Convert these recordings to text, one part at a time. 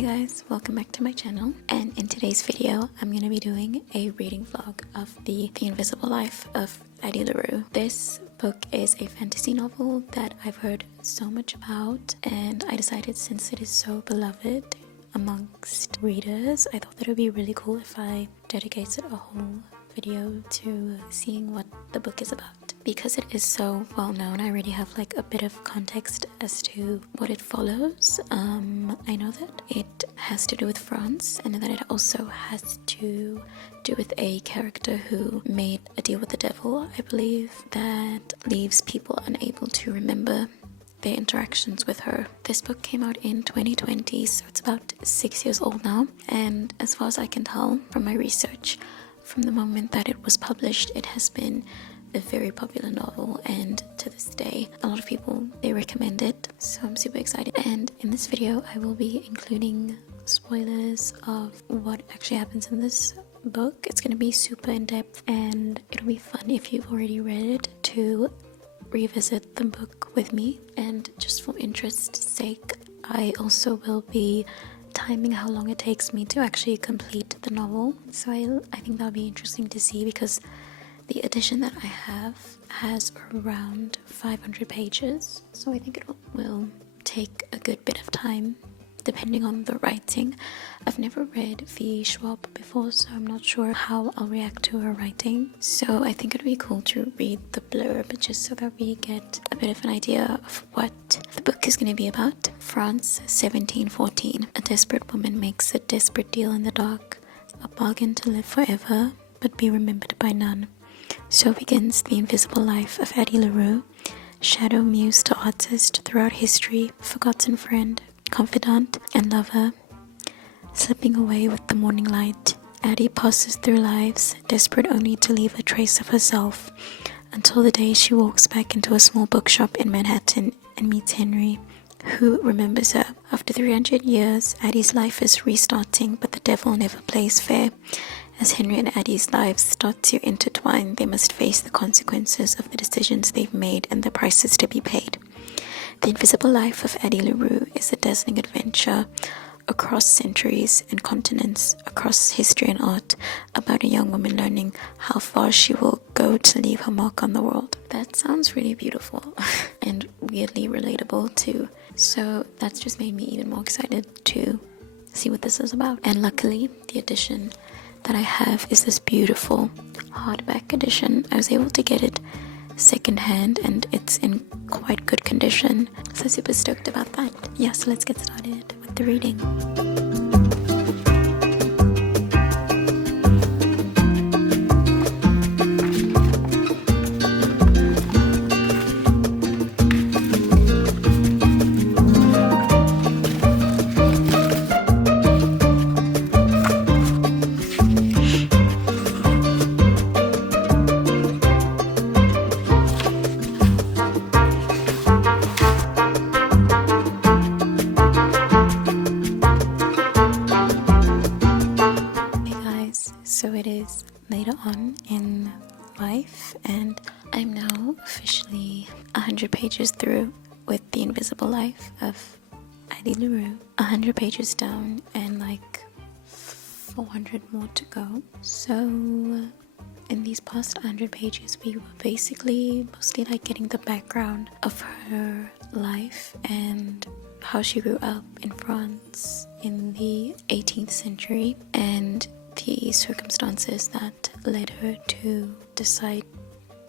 Hey guys, welcome back to my channel, and in today's video I'm going to be doing a reading vlog of the Invisible Life of Addie LaRue. This book is a fantasy novel that I've heard so much about, and I decided since it is so beloved amongst readers, I thought that it would be really cool if I dedicated a whole video to seeing what the book is about. Because it is so well known, I already have like a bit of context as to what it follows. I know that it has to do with France, and that it also has to do with a character who made a deal with the devil, I believe, that leaves people unable to remember their interactions with her. This book came out in 2020, so it's about 6 years old now, and as far as I can tell from my research, from the moment that it was published, it has been a very popular novel, and to this day a lot of people, they recommend it, so I'm super excited. And in this video I will be including spoilers of what actually happens in this book. It's going to be super in-depth, and it'll be fun if you've already read it to revisit the book with me. And just for interest's sake, I also will be timing how long it takes me to actually complete the novel, so I think that'll be interesting to see, because the edition that I have has around 500 pages, so I think it will take a good bit of time depending on the writing. I've never read the Schwab before, so I'm not sure how I'll react to her writing, so I think it'd be cool to read the blurb just so that we get a bit of an idea of what the book is going to be about. France, 1714. A desperate woman makes a desperate deal in the dark, a bargain to live forever but be remembered by none. So begins the invisible life of Addie LaRue, shadow muse to artist throughout history, forgotten friend, confidant, and lover. Slipping away with the morning light, Addie passes through lives, desperate only to leave a trace of herself, until the day she walks back into a small bookshop in Manhattan and meets Henry, who remembers her. After 300 years, Addie's life is restarting, but the devil never plays fair. As Henry and Addie's lives start to intertwine, they must face the consequences of the decisions they've made and the prices to be paid. The Invisible Life of Addie LaRue is a dazzling adventure across centuries and continents, across history and art, about a young woman learning how far she will go to leave her mark on the world. That sounds really beautiful and weirdly relatable too, so that's just made me even more excited to see what this is about. And luckily, the edition that I have is this beautiful hardback edition. I was able to get it secondhand, and it's in quite good condition, so super stoked about that. Yeah, so let's get started with the reading. So it is later on in life, and I'm now officially 100 pages through with The Invisible Life of Addie LaRue. 100 pages down and like 400 more to go. So in these past 100 pages, we were basically mostly like getting the background of her life and how she grew up in France in the 18th century, and the circumstances that led her to decide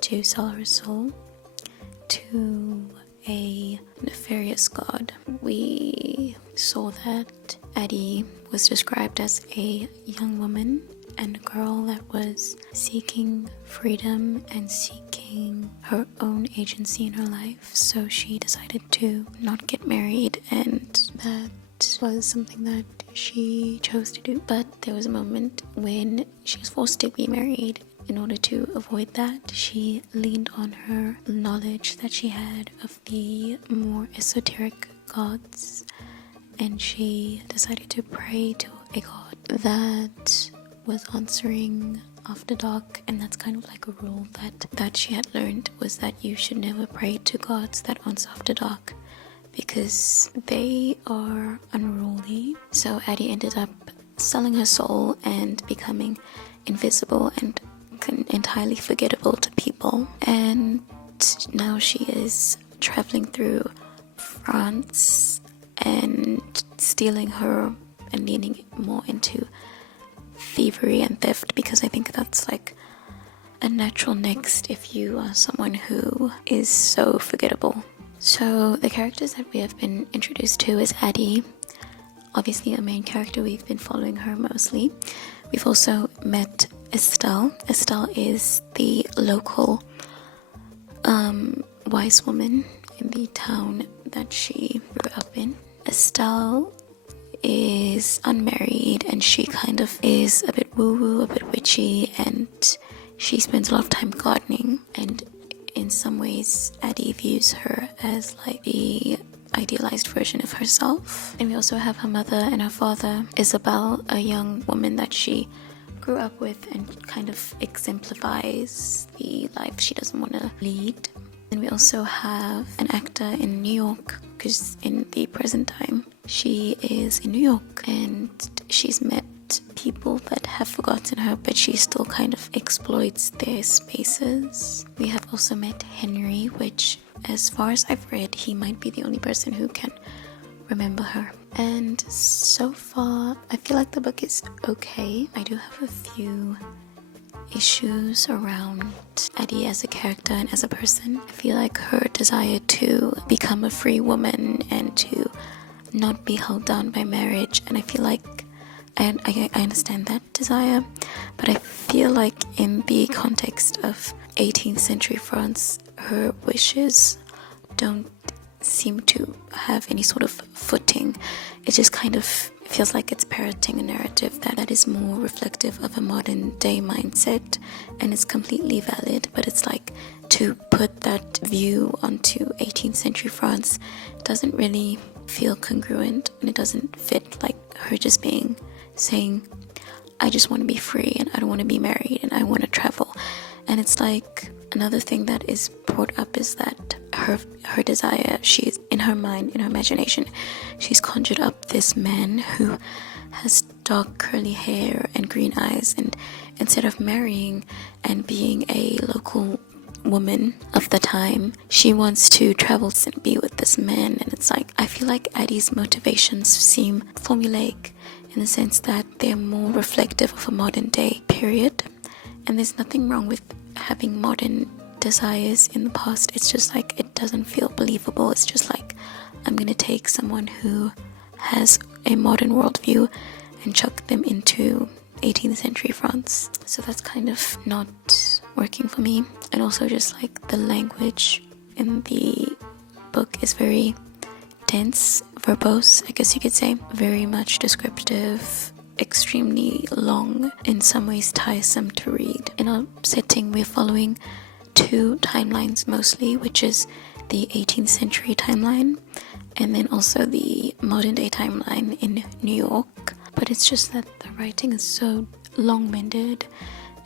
to sell her soul to a nefarious god. We saw that Addie was described as a young woman and a girl that was seeking freedom and seeking her own agency in her life, so she decided to not get married, and that was something that she chose to do. But there was a moment when she was forced to be married. In order to avoid that, she leaned on her knowledge that she had of the more esoteric gods, and she decided to pray to a god that was answering after dark. And that's kind of like a rule that she had learned, was that you should never pray to gods that answer after dark, because they are unruly. So Addie ended up selling her soul and becoming invisible and entirely forgettable to people. And now she is traveling through France and stealing her and leaning more into thievery and theft, because I think that's like a natural next if you are someone who is so forgettable. So the characters that we have been introduced to is Addie, obviously a main character. We've been following her mostly. We've also met Estelle. Estelle is the local wise woman in the town that she grew up in. Estelle is unmarried and she kind of is a bit woo-woo, a bit witchy, and she spends a lot of time gardening, and in some ways Addie views her as like the idealized version of herself. And we also have her mother and her father, Isabel, a young woman that she grew up with and kind of exemplifies the life she doesn't want to lead. And we also have an actor in New York, because in the present time she is in New York and she's met people that have forgotten her, but she still kind of exploits their spaces. We have also met Henry, which as far as I've read, he might be the only person who can remember her. And so far I feel like the book is okay. I do have a few issues around Addie as a character and as a person. I feel like her desire to become a free woman and to not be held down by marriage, and I feel like I understand that desire, but I feel like in the context of 18th century France, her wishes don't seem to have any sort of footing. It just kind of feels like it's parroting a narrative that is more reflective of a modern day mindset, and it's completely valid, but it's like to put that view onto 18th century France doesn't really feel congruent, and it doesn't fit like her just saying, I just want to be free and I don't want to be married and I want to travel. And it's like another thing that is brought up is that her desire, she's in her mind, in her imagination, she's conjured up this man who has dark curly hair and green eyes, and instead of marrying and being a local woman of the time, she wants to travel and be with this man. And it's like, I feel like Addie's motivations seem formulaic in the sense that they're more reflective of a modern day period, and there's nothing wrong with having modern desires in the past. It's just like it doesn't feel believable. It's just like, I'm gonna take someone who has a modern worldview and chuck them into 18th century France. So that's kind of not working for me. And also just like the language in the book is very dense, verbose, I guess you could say, very much descriptive, extremely long, in some ways tiresome to read. In our setting, we're following two timelines mostly, which is the 18th century timeline and then also the modern day timeline in New York. But it's just that the writing is so long-winded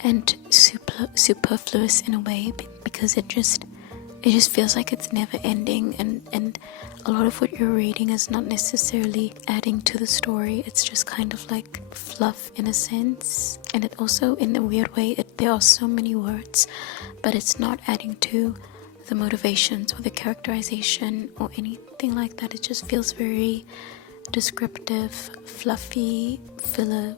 and superfluous in a way, because it just feels like it's never ending, and a lot of what you're reading is not necessarily adding to the story. It's just kind of like fluff in a sense, and it also, in a weird way, there are so many words, but it's not adding to the motivations or the characterization or anything like that. It just feels very descriptive, fluffy, fillers.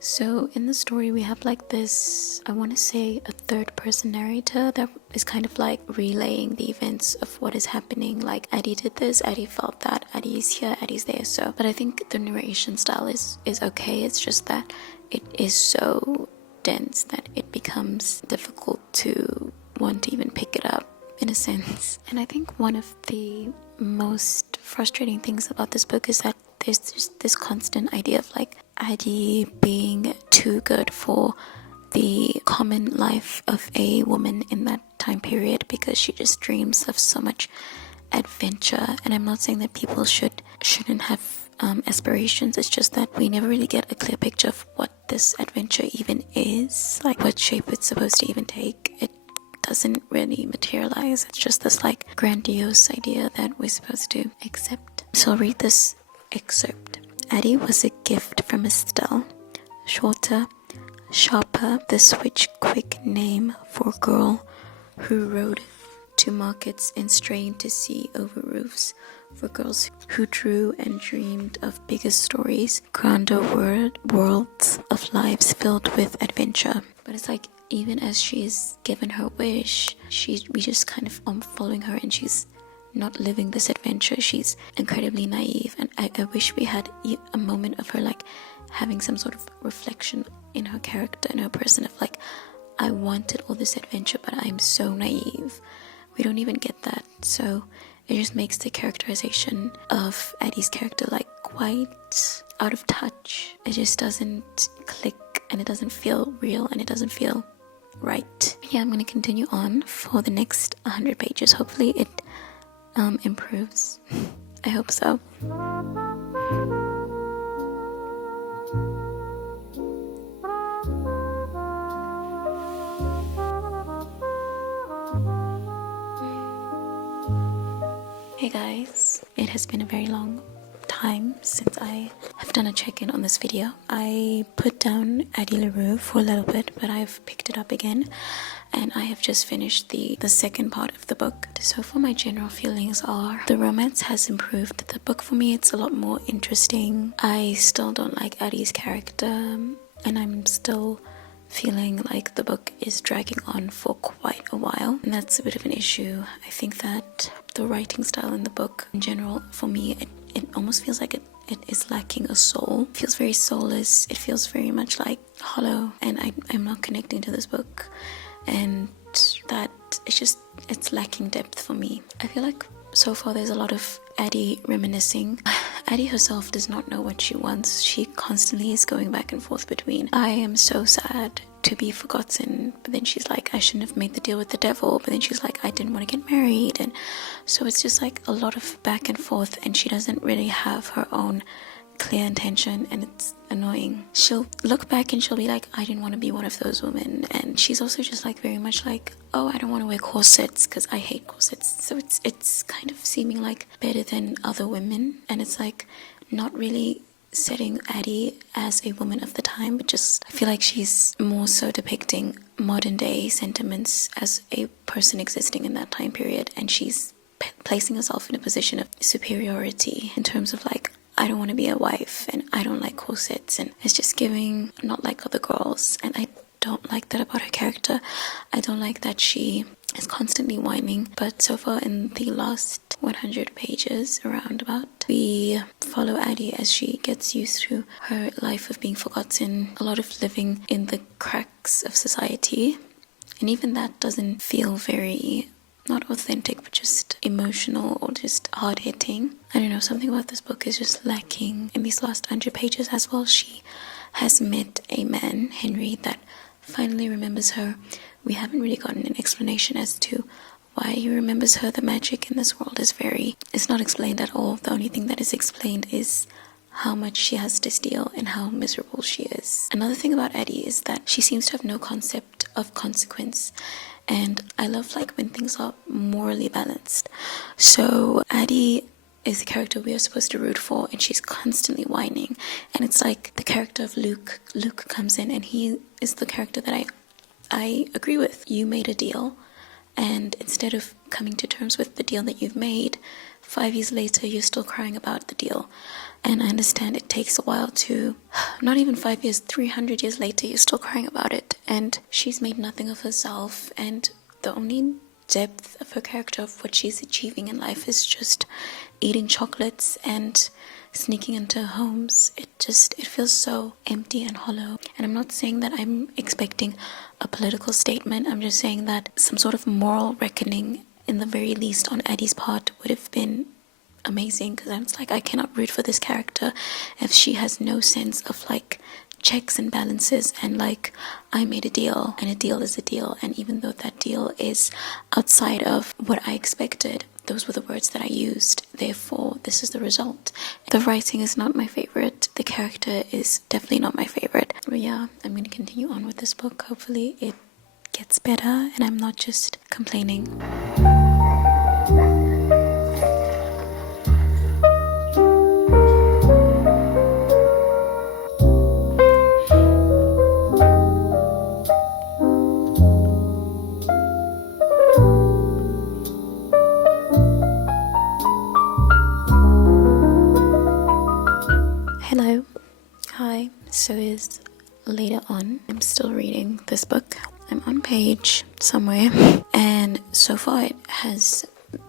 So in the story we have like this, I want to say, a third person narrator that is kind of like relaying the events of what is happening. Like, Addie did this, Addie felt that, Addie's here, Addie's there. So, but I think the narration style is okay. It's just that it is so dense that it becomes difficult to want to even pick it up, in a sense. And I think one of the most frustrating things about this book is that there's just this constant idea of like Addie being too good for the common life of a woman in that time period, because she just dreams of so much adventure. And I'm not saying that people shouldn't have aspirations. It's just that we never really get a clear picture of what this adventure even is, like what shape it's supposed to even take. It hasn't really materialized. It's just this like grandiose idea that we're supposed to accept. So I'll read this excerpt. Addie was a gift from Estelle. Shorter, sharper, the switch quick name for a girl who rode to markets and strained to see over roofs, for girls who drew and dreamed of bigger stories, grander worlds of lives filled with adventure. But it's like, even as she's given her wish, we just kind of following her, and she's not living this adventure. She's incredibly naive, and I wish we had a moment of her like having some sort of reflection in her character, in her person, of like, I wanted all this adventure, but I'm so naive. We don't even get that. So it just makes the characterization of Addie's character like quite out of touch. It just doesn't click, and it doesn't feel real, and it doesn't feel right. Yeah, I'm going to continue on for the next 100 pages. Hopefully it improves. I hope so. Hey guys, it has been a very long time since I have done a check-in on this video. I put down Addie LaRue for a little bit, but I've picked it up again, and I have just finished the second part of the book. So for my general feelings are, the romance has improved. The book for me, it's a lot more interesting. I still don't like Addie's character, and I'm still feeling like the book is dragging on for quite a while, and that's a bit of an issue. I think that the writing style in the book in general, for me, it almost feels like it is lacking a soul. It feels very soulless. It feels very much like hollow, and I'm not connecting to this book, and that it's lacking depth for me. I feel like so far there's a lot of Addie reminiscing. Addie herself does not know what she wants. She constantly is going back and forth between, I am so sad to be forgotten, but then she's like, I shouldn't have made the deal with the devil, but then she's like, I didn't want to get married. And so it's just like a lot of back and forth, and she doesn't really have her own clear intention, and it's annoying. She'll look back and she'll be like, I didn't want to be one of those women. And she's also just like very much like, oh, I don't want to wear corsets because I hate corsets. So it's kind of seeming like better than other women, and it's like not really setting Addie as a woman of the time, but just I feel like she's more so depicting modern day sentiments as a person existing in that time period, and she's placing herself in a position of superiority in terms of like, I don't want to be a wife, and I don't like corsets, and it's just giving not like other girls. And I don't like that about her character. I don't like that she is constantly whining. But so far in the last 100 pages around about, we follow Addie as she gets used to her life of being forgotten, a lot of living in the cracks of society, and even that doesn't feel very, not authentic, but just emotional or just hard-hitting. I don't know, something about this book is just lacking in these last 100 pages as well. She has met a man, Henry, that finally remembers her. We haven't really gotten an explanation as to why he remembers her. The magic in this world it's not explained at all. The only thing that is explained is how much she has to steal and how miserable she is. Another thing about Addie is that she seems to have no concept of consequence, and I love like when things are morally balanced. So Addie is the character we are supposed to root for, and she's constantly whining, and it's like the character of Luke comes in, and he is the character that I agree with. You made a deal, and instead of coming to terms with the deal that you've made, 5 years later you're still crying about the deal. And I understand it takes a while to, not even 5 years, 300 years later you're still crying about it, and she's made nothing of herself, and the only depth of her character, of what she's achieving in life, is just eating chocolates and sneaking into homes. It feels so empty and hollow. And I'm not saying that I'm expecting a political statement. I'm just saying that some sort of moral reckoning, in the very least on Addie's part, would have been amazing, because I'm like, I cannot root for this character if she has no sense of like checks and balances, and like, I made a deal, and a deal is a deal, and even though that deal is outside of what I expected, those were the words that I used, therefore this is the result. The writing is not my favorite, the character is definitely not my favorite, but yeah, I'm going to continue on with this book. Hopefully it gets better and I'm not just complaining. Hello. Hi. So is later on. I'm still reading this book. I'm on page somewhere, and so far it's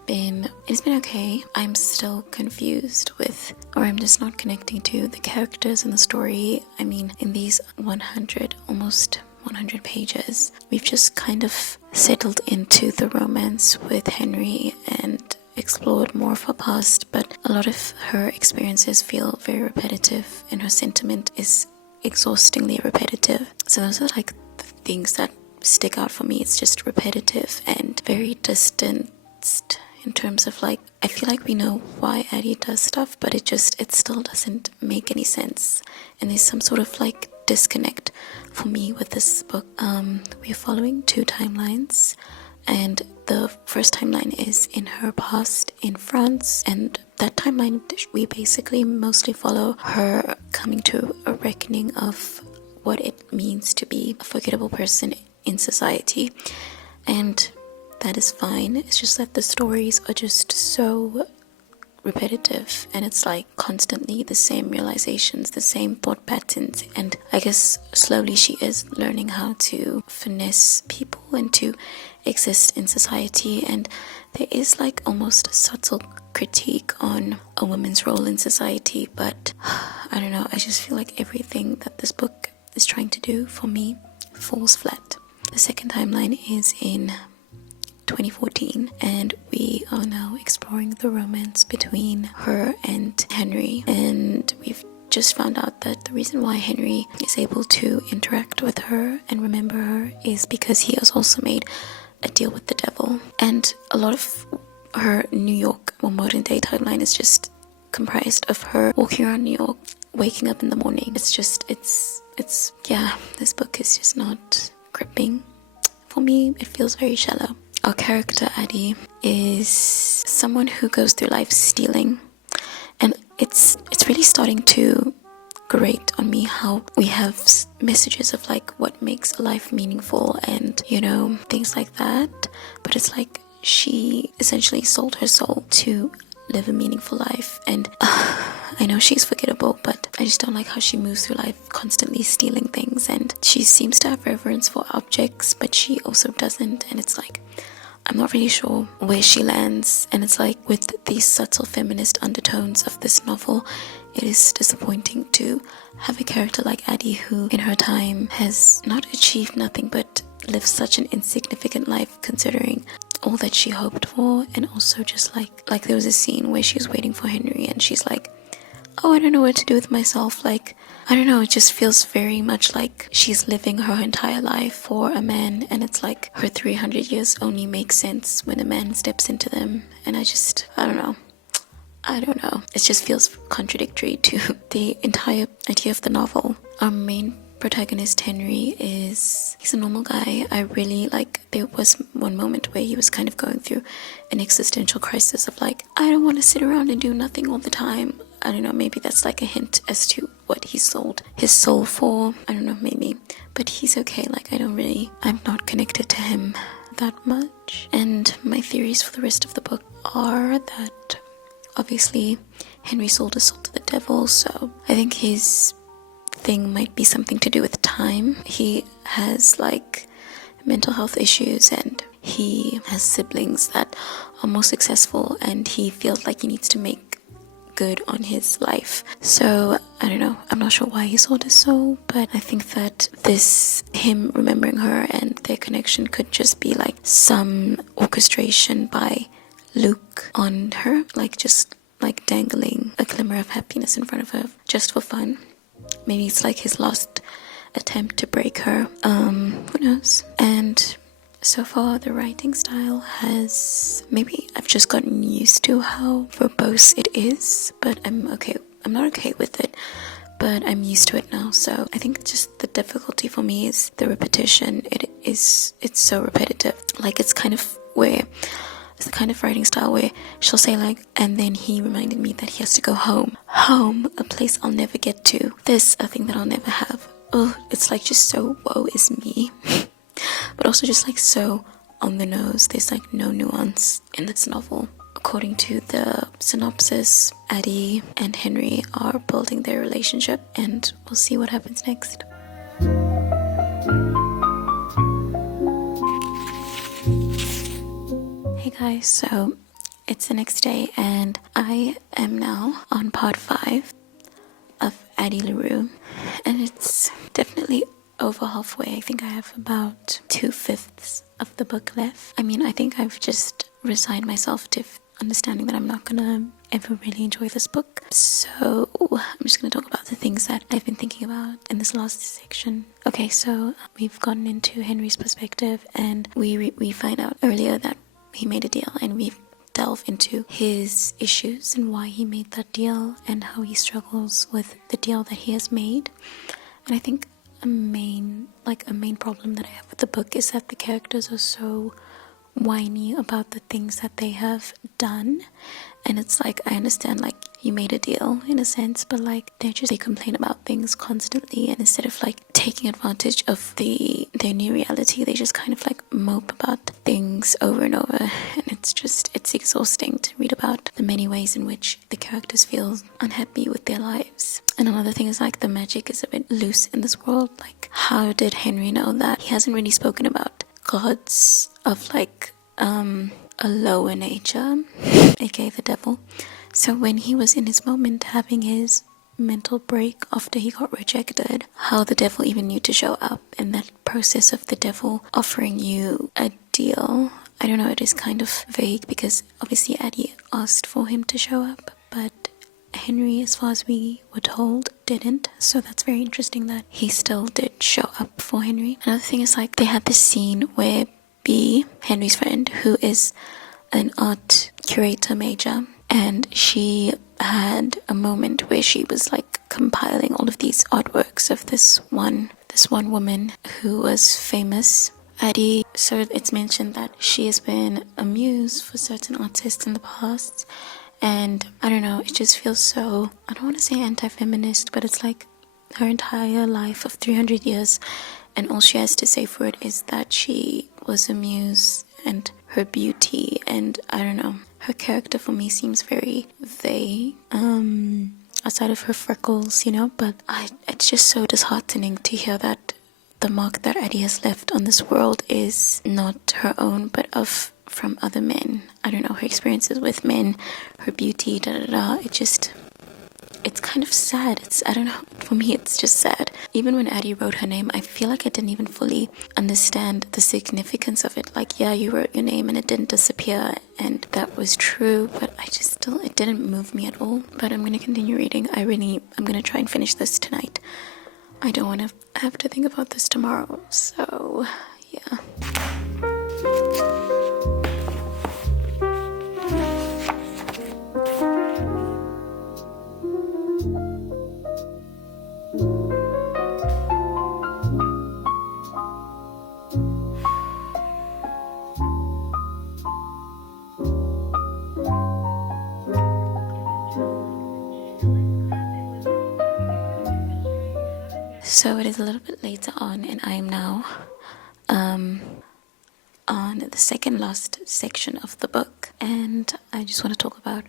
been okay. I'm still confused with, or I'm just not connecting to the characters in the story. I mean, in these almost 100 pages, we've just kind of settled into the romance with Henry and explored more of her past, but a lot of her experiences feel very repetitive and her sentiment is exhaustingly repetitive. So those are like the things that stick out for me. It's just repetitive and very distanced in terms of like, I feel like we know why Addie does stuff, but it still doesn't make any sense, and there's some sort of like disconnect for me with this book. We're following two timelines, and the first timeline is in her past in France, and that timeline we basically mostly follow her coming to a reckoning of what it means to be a forgettable person in society, and that is fine. It's just that the stories are just so repetitive, and it's like constantly the same realizations, the same thought patterns, and I guess slowly she is learning how to finesse people and to exist in society, and there is like almost a subtle critique on a woman's role in society, but I don't know, I just feel like everything that this book is trying to do for me falls flat. The second timeline is in 2014, and we are now exploring the romance between her and Henry, and we've just found out that the reason why Henry is able to interact with her and remember her is because he has also made a deal with the devil, and a lot of her New York or modern day timeline is just comprised of her walking around New York, waking up in the morning. This book is just not gripping for me. It feels very shallow. Our character Addie is someone who goes through life stealing, and it's really starting to grate on me how we have messages of like what makes a life meaningful and, you know, things like that, but it's like she essentially sold her soul to live a meaningful life, and I know she's forgettable, but I just don't like how she moves through life constantly stealing things, and she seems to have reverence for objects, but she also doesn't, and it's like I'm not really sure where she lands, and it's like with these subtle feminist undertones of this novel, it is disappointing to have a character like Addie who in her time has not achieved nothing but lived such an insignificant life considering all that she hoped for, and also just like there was a scene where she was waiting for Henry and she's like, oh, I don't know what to do with myself, like I don't know, it just feels very much like she's living her entire life for a man, and it's like her 300 years only make sense when a man steps into them, and I don't know, it just feels contradictory to the entire idea of the novel. Our main protagonist Henry he's a normal guy. I really like, there was one moment where he was kind of going through an existential crisis of like, I don't want to sit around and do nothing all the time. I don't know, maybe that's like a hint as to what he sold his soul for. I don't know, maybe, but he's okay. Like I'm not connected to him that much. And my theories for the rest of the book are that obviously Henry sold his soul to the devil, so I think his thing might be something to do with time. He has like mental health issues, and he has siblings that are more successful, and he feels like he needs to make good on his life. So I don't know, I'm not sure why he sold his soul, but I think that him remembering her and their connection could just be like some orchestration by Luke on her, like just like dangling a glimmer of happiness in front of her just for fun. Maybe it's like his last attempt to break her. Who knows? And so far the writing style has, maybe I've just gotten used to how verbose it is, but I'm not okay with it. but I'm used to it now. So I think just the difficulty for me is the repetition. It's so repetitive. Like it's the kind of writing style where she'll say like, and then he reminded me that he has to go home. Home, a place I'll never get to. This, a thing that I'll never have. Oh, it's like just so woe is me. But also just like so on the nose. There's like no nuance in this novel. According to the synopsis, Addie and Henry are building their relationship, and we'll see what happens next. Hey guys, so it's the next day and I am now on part 5 of Addie LaRue, and it's definitely over halfway. I think I have about 2/5 of the book left. I mean, I think I've just resigned myself to understanding that I'm not gonna ever really enjoy this book. So I'm just gonna talk about the things that I've been thinking about in this last section. Okay, so we've gotten into Henry's perspective, and we find out earlier that he made a deal, and we delve into his issues and why he made that deal and how he struggles with the deal that he has made. And I think a main problem that I have with the book is that the characters are so whiny about the things that they have done, and it's like, I understand like you made a deal in a sense, but like they complain about things constantly, and instead of like taking advantage of their new reality, they just kind of like mope about things over and over, and it's exhausting to read about the many ways in which the characters feel unhappy with their lives. And another thing is like the magic is a bit loose in this world. Like, how did Henry know that? He hasn't really spoken about gods of like a lower nature, aka the devil. So when he was in his moment having his mental break after he got rejected, how the devil even knew to show up, and that process of the devil offering you a deal, I don't know, it is kind of vague, because obviously Addie asked for him to show up, but Henry, as far as we were told, didn't. So that's very interesting that he still did show up for Henry. Another thing is like they had this scene where B, Henry's friend, who is an art curator major, and she had a moment where she was like compiling all of these artworks of this one woman who was famous, Addie. So it's mentioned that she has been a muse for certain artists in the past, and I don't know, it just feels so, I don't want to say anti-feminist, but it's like her entire life of 300 years, and all she has to say for it is that she was a muse and her beauty, and I don't know, her character for me seems very vague, outside of her freckles, you know, but it's just so disheartening to hear that the mark that Addie has left on this world is not her own, but from other men. I don't know, her experiences with men, her beauty, it's kind of sad. I don't know, for me it's just sad. Even when Addie wrote her name, I feel like I didn't even fully understand the significance of it. Like, yeah, you wrote your name and it didn't disappear, and that was true, but it didn't move me at all. But I'm going to continue reading. I'm going to try and finish this tonight. I don't want to have to think about this tomorrow, so yeah. So it is a little bit later on, and I am now on the second last section of the book, and I just want to talk about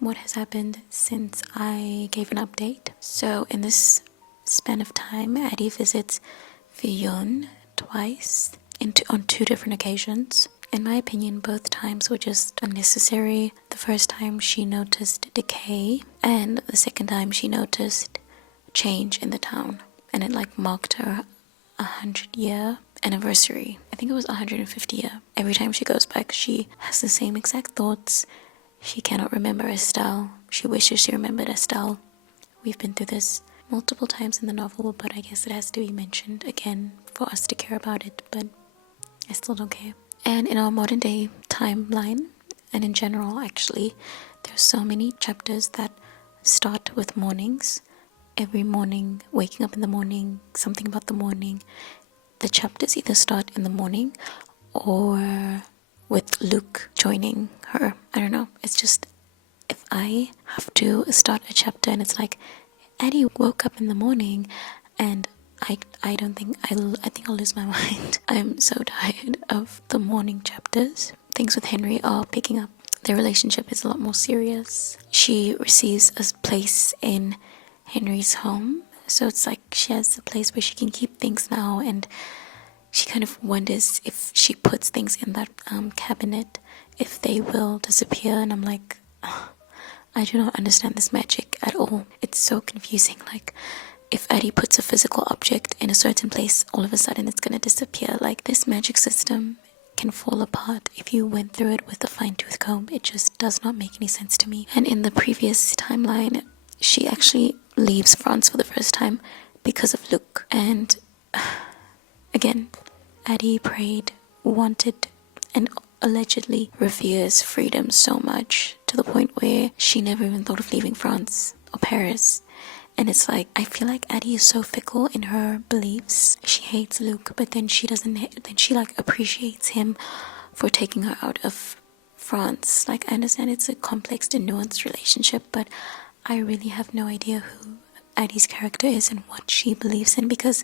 what has happened since I gave an update. So in this span of time, Addie visits Fionn twice on 2 different occasions. In my opinion, both times were just unnecessary. The first time she noticed decay, and the second time she noticed change in the town, and it like marked her 100-year anniversary. I think it was 150 year. Every time she goes back, she has the same exact thoughts. She cannot remember Estelle. She wishes she remembered Estelle. We've been through this multiple times in the novel, but I guess it has to be mentioned again for us to care about it, but I still don't care. And in our modern day timeline, and in general actually, there's so many chapters that start with mornings, every morning, waking up in the morning, something about the morning, the chapters either start in the morning or with Luke joining her. I don't know. It's just, if I have to start a chapter and it's like, Addie woke up in the morning, and I don't think I think I'll lose my mind. I'm so tired of the morning chapters. Things with Henry are picking up. Their relationship is a lot more serious. She receives a place in Henry's home, so it's like she has a place where she can keep things now, and she kind of wonders if she puts things in that cabinet, if they will disappear. And I'm like, oh, I do not understand this magic at all. It's so confusing. Like, if Addie puts a physical object in a certain place, all of a sudden it's going to disappear. Like, this magic system can fall apart if you went through it with a fine-tooth comb. It just does not make any sense to me. And in the previous timeline, she actually leaves France for the first time because of Luke. And again, Addie prayed, wanted, and allegedly reveres freedom so much, to the point where she never even thought of leaving France or Paris. And it's like, I feel like Addie is so fickle in her beliefs. She hates Luke, but then she like appreciates him for taking her out of France. Like, I understand it's a complex and nuanced relationship, but I really have no idea who Addie's character is and what she believes in, because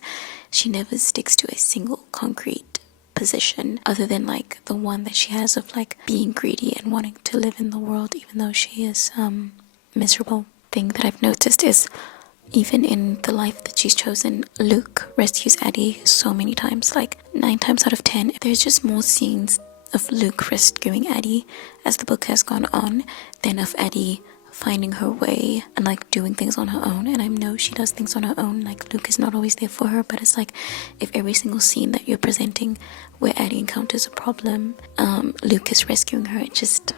she never sticks to a single concrete position other than like the one that she has of like being greedy and wanting to live in the world even though she is miserable. Thing that I've noticed is, even in the life that she's chosen, Luke rescues Addie so many times. Like 9 times out of 10, there's just more scenes of Luke rescuing Addie as the book has gone on than of Addie finding her way and like doing things on her own. And I know she does things on her own, like Luke is not always there for her, but it's like, if every single scene that you're presenting where Addie encounters a problem, Luke is rescuing her, it just,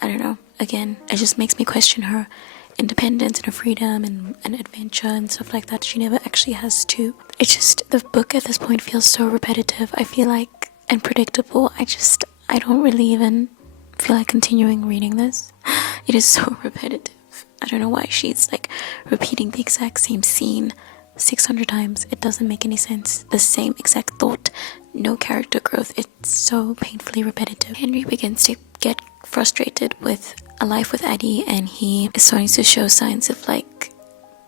I don't know, again, it just makes me question her independence and her freedom and adventure and stuff like that. She never actually has to. It's just, the book at this point feels so repetitive, I feel like, and predictable. I don't really even feel like continuing reading this. It is so repetitive. I don't know why she's like repeating the exact same scene 600 times. It doesn't make any sense. The same exact thought, no character growth. It's so painfully repetitive. Henry begins to get frustrated with a life with Addie, and he is starting to show signs of like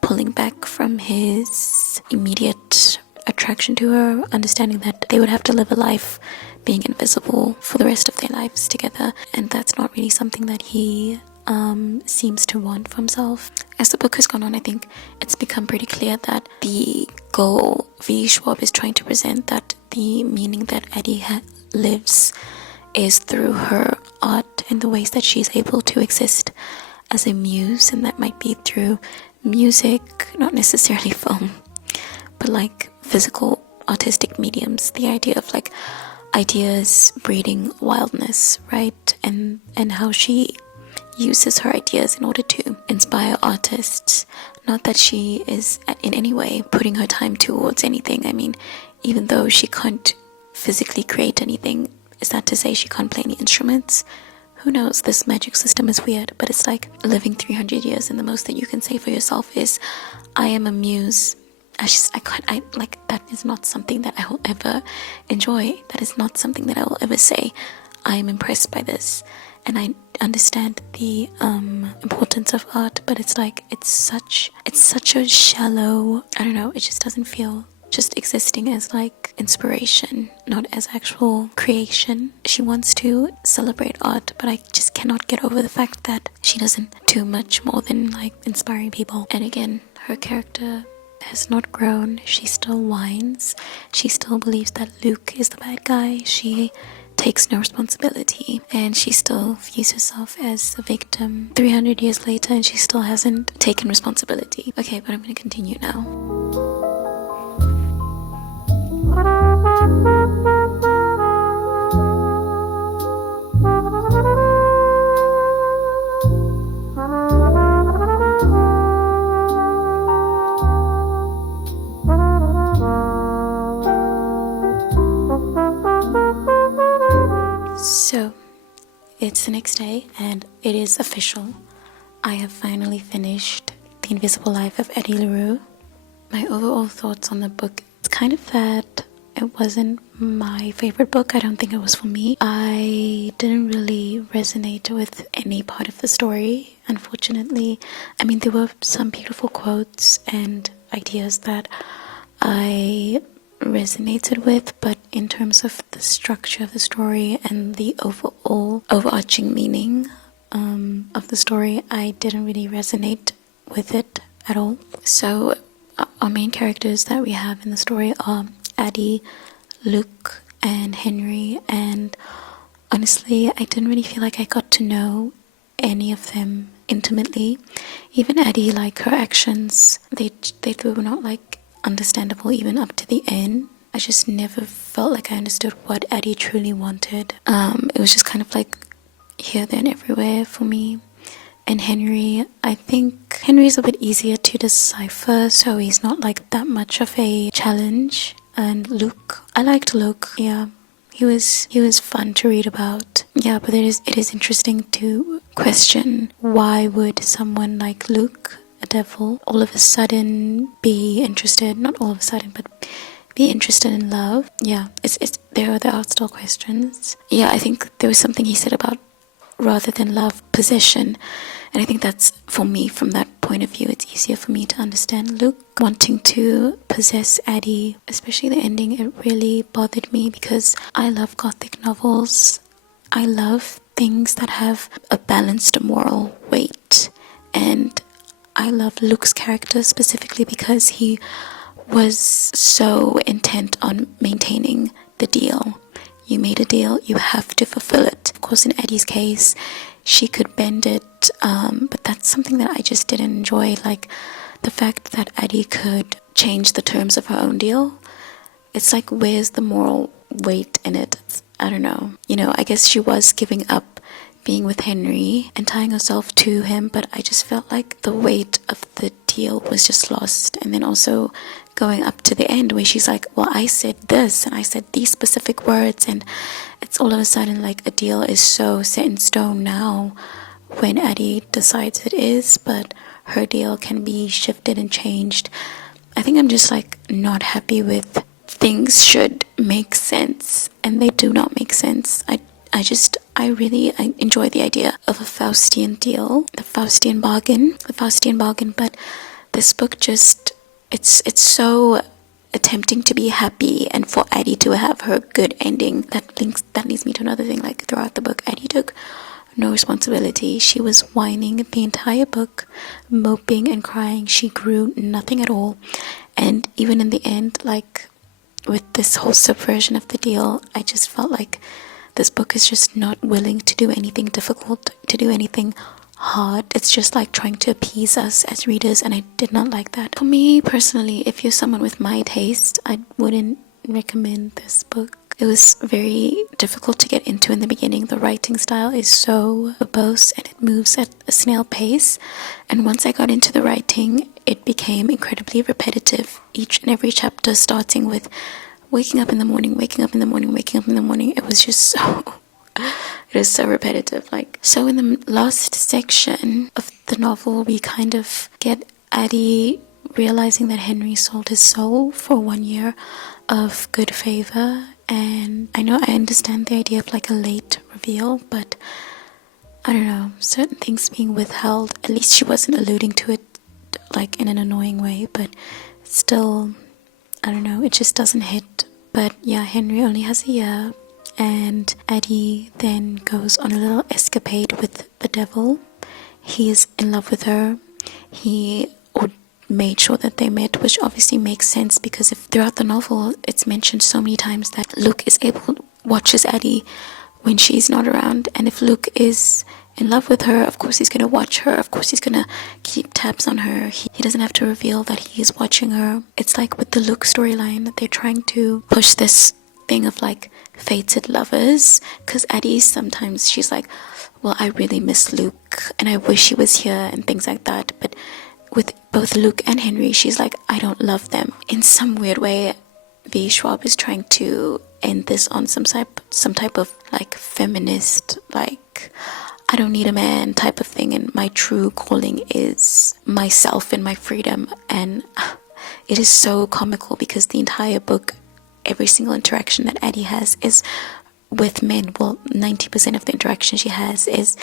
pulling back from his immediate attraction to her, understanding that they would have to live a life being invisible for the rest of their lives together, and that's not really something that he seems to want for himself. As the book has gone on, I think it's become pretty clear that the goal Schwab is trying to present, that the meaning that Addie lives is through her art and the ways that she's able to exist as a muse, and that might be through music, not necessarily film, but like physical artistic mediums. The idea of like ideas breeding wildness, right? And how she uses her ideas in order to inspire artists. Not that she is in any way putting her time towards anything. I mean, even though she can't physically create anything, is that to say she can't play any instruments? Who knows? This magic system is weird, but it's like living 300 years, and the most that you can say for yourself is, I am a muse. That is not something that I will ever enjoy. That is not something that I will ever say, I am impressed by this. And I understand the importance of art, but it's like, it's such a shallow, I don't know, it just doesn't feel, just existing as like inspiration, not as actual creation. She wants to celebrate art, but I just cannot get over the fact that she doesn't do much more than like inspiring people. And again, her character has not grown. She still whines. She still believes that Luke is the bad guy. She takes no responsibility, and she still views herself as a victim 300 years later, and she still hasn't taken responsibility. Okay, but I'm going to continue now. So, it's the next day, and it is official. I have finally finished The Invisible Life of Addie LaRue. My overall thoughts on the book, it's kind of that it wasn't my favorite book. I don't think it was for me. I didn't really resonate with any part of the story, unfortunately. I mean, there were some beautiful quotes and ideas that I resonated with, but in terms of the structure of the story and the overall overarching meaning of the story, I didn't really resonate with it at all. So our main characters that we have in the story are Addie, Luke, and Henry, and honestly, I didn't really feel like I got to know any of them intimately. Even Addie, like, her actions, they were not like understandable even up to the end. I just never felt like I understood what Addie truly wanted. It was just kind of like here, there, and everywhere for me. And Henry, I think Henry's a bit easier to decipher, so he's not like that much of a challenge. And Luke, I liked Luke. Yeah, he was fun to read about. Yeah, but it is interesting to question, why would someone like Luke, a devil, all of a sudden be interested, not all of a sudden, but be interested in love? Yeah, there are still questions. Yeah, I think there was something he said about, rather than love, possession. And I think that's, for me, from that point of view, it's easier for me to understand Luke wanting to possess Addie. Especially the ending, it really bothered me because I love gothic novels. I love things that have a balanced moral weight. And I love Luke's character specifically because he was so intent on maintaining the deal. You made a deal, you have to fulfill it. Of course, in Addie's case, she could bend it, but that's something that I just didn't enjoy. Like, the fact that Addie could change the terms of her own deal. It's like, where's the moral weight in it? I don't know. You know, I guess she was giving up being with Henry and tying herself to him, but I just felt like the weight of the deal was just lost. And then also going up to the end where she's like, well, I said this and I said these specific words, and it's all of a sudden like a deal is so set in stone now, when Addie decides it is, but her deal can be shifted and changed. I think I'm just like not happy with things should make sense and they do not make sense. I really enjoy the idea of a Faustian deal, the Faustian bargain, but this book just, it's so attempting to be happy and for Addie to have her good ending. That leads me to another thing. Like, throughout the book, Addie took no responsibility. She was whining the entire book, moping and crying. She grew nothing at all. And even in the end, like, with this whole subversion of the deal, I just felt like this book is just not willing to do anything difficult, to do anything hard. It's just like trying to appease us as readers, and I did not like that. For me personally, if you're someone with my taste, I wouldn't recommend this book. It was very difficult to get into in the beginning. The writing style is so verbose and it moves at a snail pace. And once I got into the writing, it became incredibly repetitive. Each and every chapter starting with waking up in the morning, waking up in the morning, waking up in the morning. It was just so... it was so repetitive. Like, so in the last section of the novel, we kind of get Addie realizing that Henry sold his soul for 1 year of good favor. And I know I understand the idea of like a late reveal, but I don't know, certain things being withheld, at least she wasn't alluding to it like in an annoying way, but still, I don't know, it just doesn't hit. But yeah, Henry only has a year, and Addie then goes on a little escapade with the devil. He is in love with her. He made sure that they met, which obviously makes sense because if throughout the novel it's mentioned so many times that Luke is able to watches Addie when she's not around, and if Luke is in love with her, of course he's going to watch her, of course he's going to keep tabs on her. He doesn't have to reveal that he is watching her. It's like with the Luke storyline, they're trying to push this thing of like fated lovers, because Addie sometimes she's like, well, I really miss Luke and I wish he was here and things like that, but with both Luke and Henry, she's like, I don't love them. In some weird way, Schwab is trying to end this on some type of like feminist, like, I don't need a man type of thing, and my true calling is myself and my freedom. And it is so comical because the entire book, every single interaction that Addie has is with men. Well, 90% of the interaction she has is,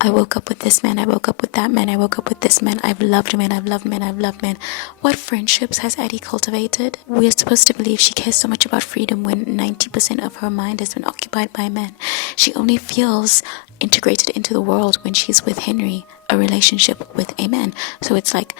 I woke up with this man, I woke up with that man, I woke up with this man, I've loved men, I've loved men, I've loved men. What friendships has Addie cultivated? We're supposed to believe she cares so much about freedom when 90% of her mind has been occupied by men. She only feels integrated into the world when she's with Henry, a relationship with a man. So it's like,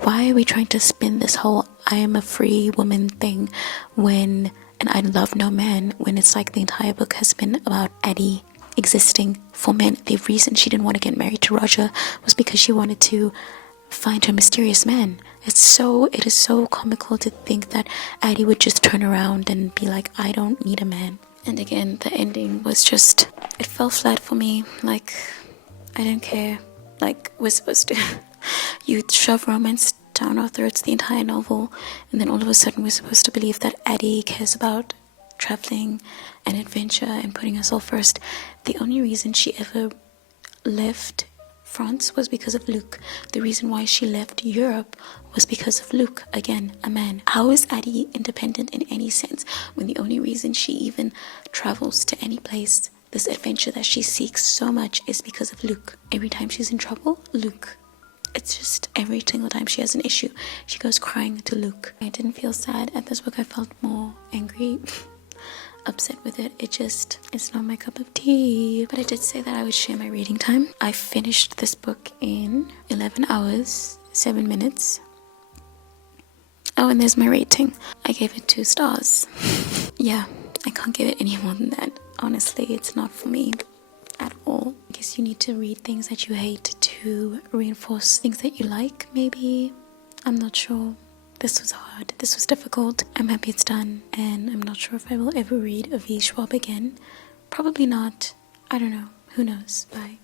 why are we trying to spin this whole I am a free woman thing when, and I love no man, when it's like the entire book has been about Addie existing for men. The reason she didn't want to get married to Roger was because she wanted to find her mysterious man. It is so comical to think that Addie would just turn around and be like, I don't need a man. And again, the ending was just, it fell flat for me. Like, I didn't care. Like, we're supposed to you shove romance down our throats the entire novel, and then all of a sudden we're supposed to believe that Addie cares about traveling and adventure and putting herself first. The only reason she ever left France was because of Luke. The reason why she left Europe was because of Luke, again, a man. How is Addie independent in any sense when the only reason she even travels to any place, this adventure that she seeks so much, is because of Luke? Every time she's in trouble, Luke. It's just every single time she has an issue, she goes crying to Luke. I didn't feel sad at this book. I felt more angry, upset with it. It's not my cup of tea. But I did say that I would share my reading time. I finished this book in 11 hours, 7 minutes. Oh, and there's my rating. I gave it 2 stars. Yeah, I can't give it any more than that. Honestly, it's not for me at all. I guess you need to read things that you hate to reinforce things that you like, maybe. I'm not sure. This was hard. This was difficult. I'm happy it's done, and I'm not sure if I will ever read a V. Schwab again. Probably not. I don't know. Who knows? Bye.